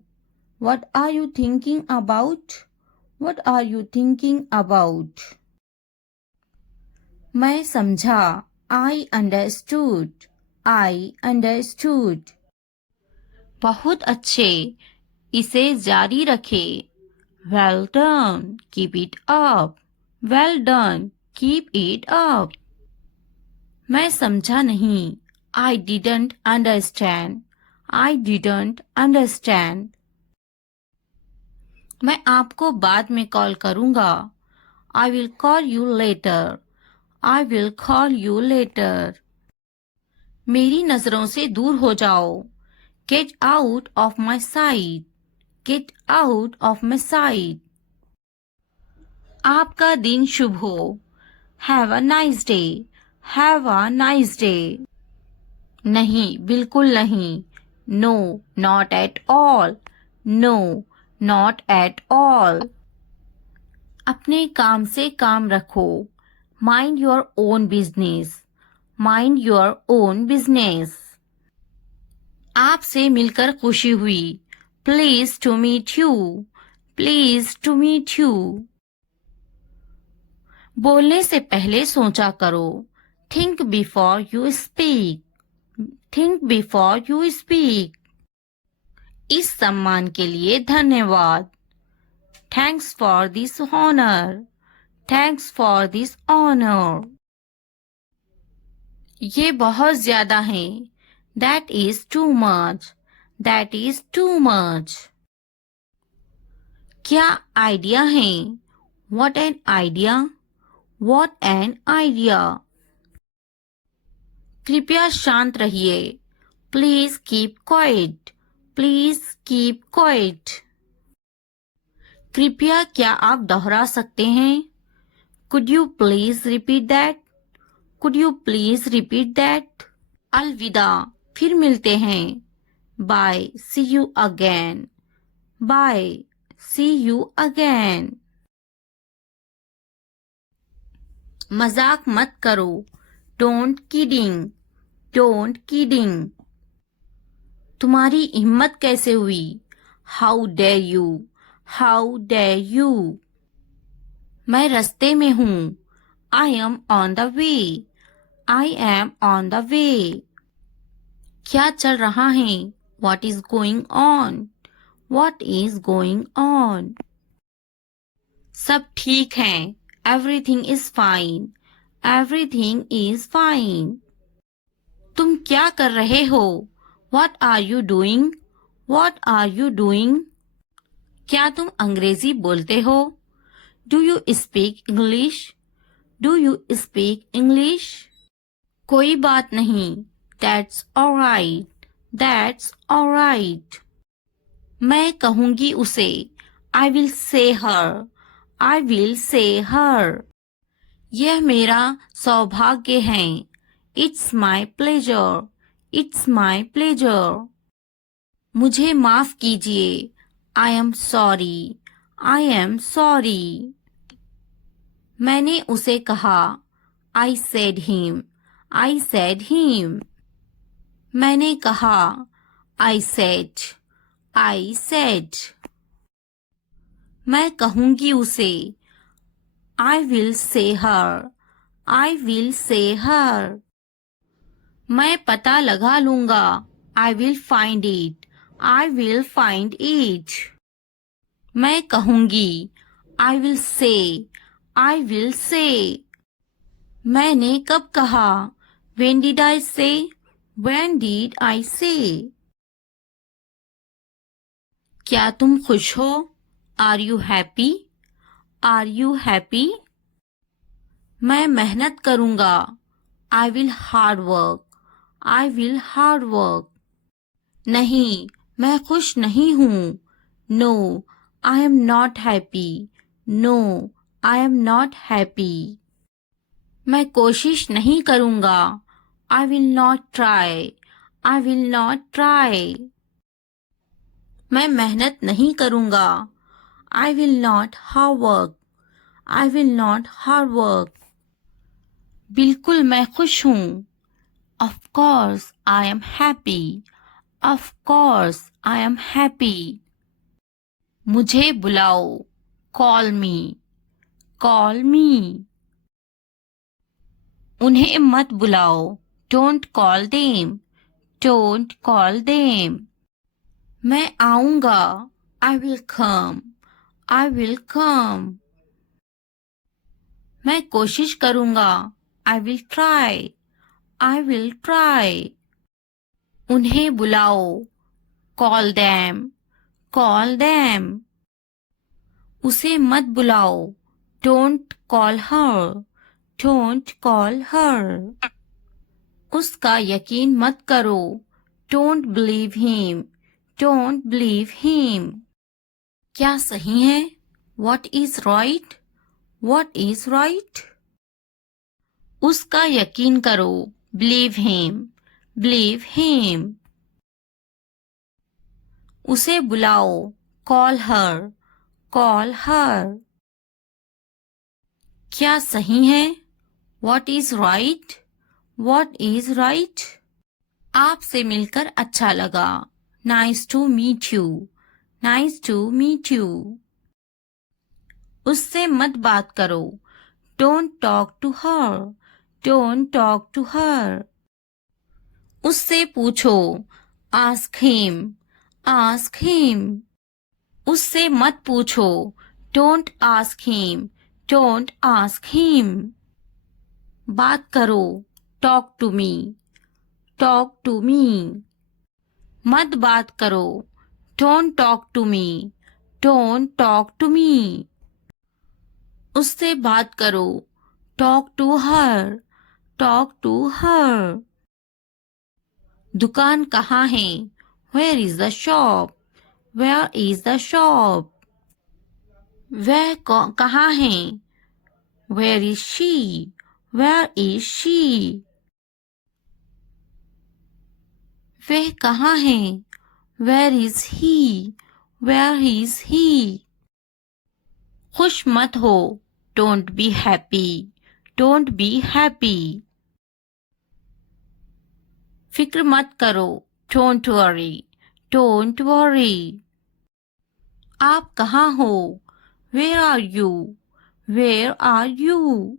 What are you thinking about? What are you thinking about? मैं समझा. I understood. I understood. बहुत अच्छे. इसे जारी रखे. Well done. Keep it up. Well done. Keep it up. मैं समझा नहीं. I didn't understand. I didn't understand. मैं आपको बाद में कॉल करूँगा. I will call you later. I will call you later. मेरी नजरों से दूर हो जाओ. Get out of my sight. Get out of my sight. आपका दिन शुभ हो. Have a nice day. Have a nice day. नहीं, बिल्कुल नहीं. No, not at all. No, not at all. अपने काम से काम रखो. Mind your own business. Mind your own business. आपसे मिलकर खुशी हुई. Pleased to meet you. Pleased to meet you. बोलने से पहले सोचा करो. Think before you speak. Think before you speak. इस सम्मान के लिए धन्यवाद. Thanks for this honor. Thanks for this honor. ये बहुत ज्यादा है. That is too much. That is too much. क्या आइडिया है? What an idea. What an idea. कृपया शांत रहिए. Please keep quiet. Please keep quiet. कृपया क्या आप दोहरा सकते हैं? Could you please repeat that? Could you please repeat that? अलविदा, फिर मिलते हैं. Bye, see you again. Bye, see you again. मजाक मत करो. Don't kidding. Don't kidding. तुम्हारी हिम्मत कैसे हुई? How dare you? How dare you? मैं रास्ते में हूँ. I am on the way. I am on the way. क्या चल रहा है? What is going on? What is going on? सब ठीक है. Everything is fine. Everything is fine. तुम क्या कर रहे हो? What are you doing? What are you doing? क्या तुम अंग्रेजी बोलते हो? Do you speak English? Do you speak English? कोई बात नहीं। That's alright. That's alright. मैं कहूंगी उसे। I will say her. I will say हर। यह मेरा सौभाग्य है। It's my pleasure. It's my pleasure. मुझे माफ कीजिए। I am sorry. I am sorry. मैंने उसे कहा। I said him. I said him. मैंने कहा। I said. I said. मैं कहूंगी उसे। I will say her. I will say हर। मैं पता लगा लूंगा। I will find it. I will find it. मैं कहूंगी। I will say. I will say. मैंने कब कहा? When did I say? When did I say? क्या तुम खुश हो? Are you happy? Are you happy? मैं मेहनत करूंगा। I will hard work. I will hard work. नहीं, मैं खुश नहीं हूँ। No, I am not happy. No, I am not happy. मैं कोशिश नहीं करूंगा। I will not try. I will not try. मैं मेहनत नहीं करूंगा। I will not hard work. I will not hard work. बिल्कुल मैं खुश हूँ। Of course I am happy. Of course I am happy. मुझे बुलाओ। Call me. Call me. उन्हें मत बुलाओ। Don't call them. Don't call them. मैं आऊंगा। I will come. I will come. मैं कोशिश करूंगा। I will try. I will try. उन्हें बुलाओ। Call them. Call them. उसे मत बुलाओ। Don't call her. Don't call her. उसका यकीन मत करो। Don't believe him. Don't believe him. क्या सही है? What is right? What is right? उसका यकीन करो। Believe him. Believe him. उसे बुलाओ। Call her. Call her. क्या सही है? What is right? What is right? आपसे मिलकर अच्छा लगा। Nice to meet you. Nice to meet you. उससे मत बात करो। Don't talk to her. Don't talk to her. उससे पूछो। Ask him. Ask him. उससे मत पूछो। Don't ask him. Don't ask him. बात करो। Talk to me. Talk to me. मत बात करो। Don't talk to me. Don't talk to me. उससे बात करो। Talk to her. Talk to her. दुकान कहाँ है? Where is the shop? Where is the shop? वह कहाँ है? Where is she? Where is she? वह कहाँ है? Where is he? Where is he? खुश मत हो। Don't be happy. Don't be happy. फिक्र मत करो। Don't worry. Don't worry. आप कहाँ हो? Where are you? Where are you?